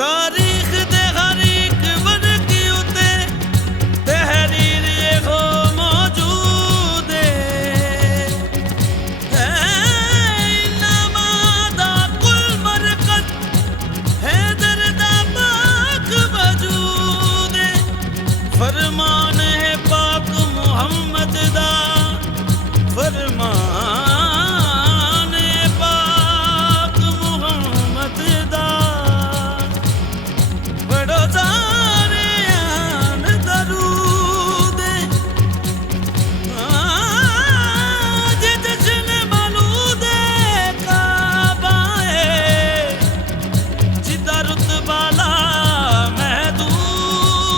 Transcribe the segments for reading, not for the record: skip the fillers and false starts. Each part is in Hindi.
तारीख दे हर एक वर्की उते तहरीर ये हो मौजूद है। इन्नमा दा कुल मरकत है दर्दा पाक वजूद फरमान है पाक मुहम्मद दा फरमान है पाक मुहम्मद दा बड़ो सारे आन दरूद आज जश्न मौलूद काबा है जिदा रुतबा ला महदूद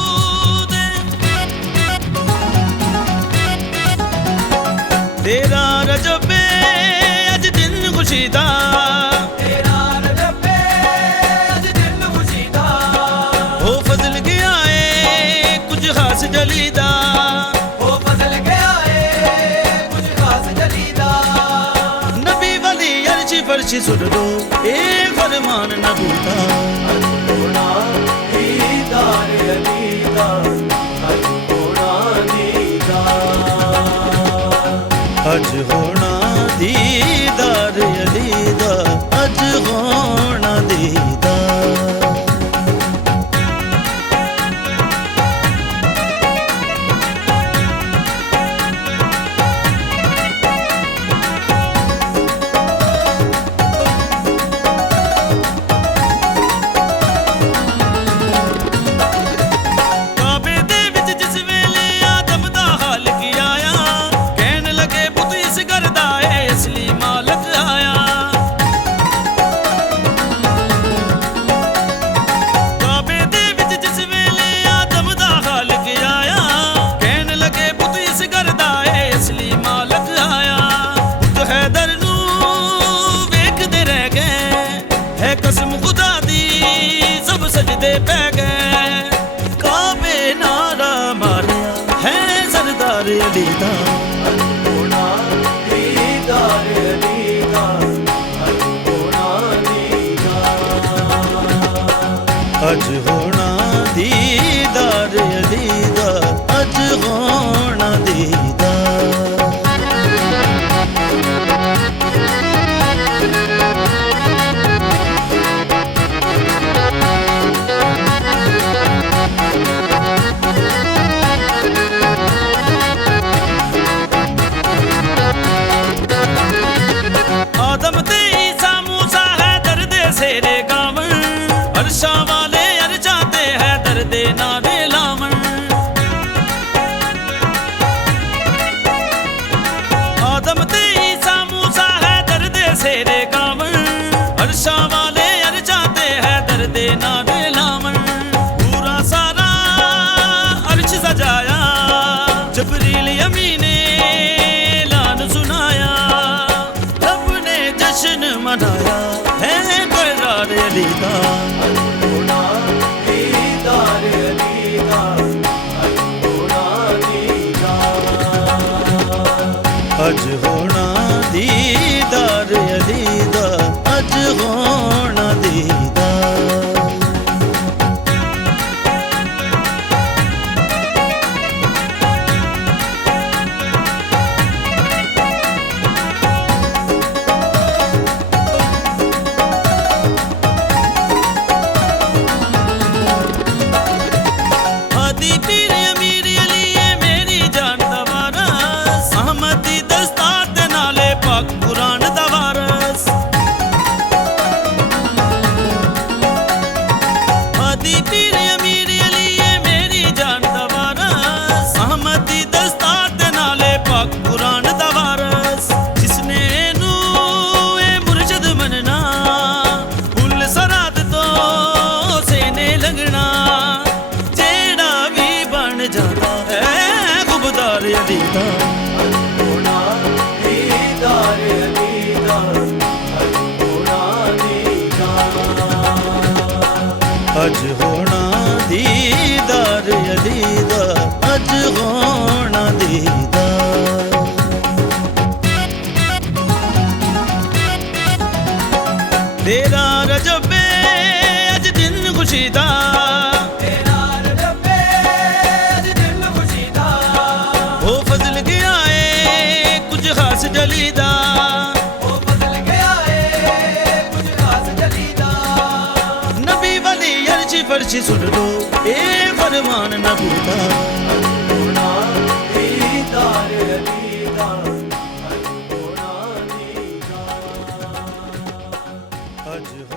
तेरा रजब अज दिन खुशी दा तेरा रजब अज दिन खुशी दा हो फजल गया है कुछ खास जलीदा हो फजल गया है कुछ खास जलीदा नबी वाली अर्शी फर्शी सुन लो ए फरमान नबूता होना दीदार अलीदा होना दीदार अज होना दीदार अलीदा अज होना दीदार काबे दे विच जिस वेले आदम दा हाल की आया कहन लगे पुत इस घर दा है असली मालक आया काबे दे विच जिस वेले आदम दा हाल की आया कहन लगे पुत इस घर दा है असली मालक आया पुत हैदर नू वेखदे रह गए है कसम खुदा दी सब सजदे पै गए काबे नारा मारिया है सरदार अली दा होना दीदार अलीदा होना दीदार अज होना दीदार अली दा अज होना दीदार आदम ते ईसा मूसा है दर्दे सेरे गावन अरशा वाले अरजाते है दर्दे नारे लावन आदम ते ईसा मूसा है दर्दे सेरे गावन अरशा वाले अरजाते है दर्दे नारे लावन पूरा सारा अर्श सजाया जबरील यमी ने ऐलान सुनाया रब ने जश्न मनाया है करार अली दा होना दीदार अलीदा होना दीदार अज होना दीदार अली दा अज होना दीदार हादी पीर अमीर अली है मेरी जान दा वारस अहमद दी दस्तार दे नाले पाक कुरान दा वारस हादी पीर अमीर अली है मेरी जान दा वारस अहमद दी दस्तार दे नाले पाक कुरान दा वारस जिसने नू ए मुर्शद मनना फुल सराद तो सेने लगना जेड़ा भी बन जाता है गुबदार अली दा होना दीदार अलीदा होना दीदार अज होना दीदार अली दा अज होना दीदार तेरा रजब अज दिन खुशी ਖੁਸ਼ੀ ਦਾ ਤੇਰਾ ਰੱਬੇ ਅੱਜ ਦਿਲ ਖੁਸ਼ੀ ਦਾ ਉਹ ਫਜ਼ਲ ਗਿਆ ਏ ਕੁਝ ਖਾਸ ਜਲੀ ਦਾ ਉਹ ਬਦਲ ਗਿਆ ਏ ਕੁਝ ਖਾਸ ਜਲੀ ਦਾ ਨਬੀ ਵਲੀ ਅਰਸ਼ ਫਰਸ਼ ਸੁਣ ਲੋ ਇਹ ਫਰਮਾਨ ਨਬੀ ਦਾ ਹੋਣਾ ਦੀਦਾਰ ਅਲੀ ਦਾ ਹੋਣਾ ਦੀਦਾਰ ਅੱਜ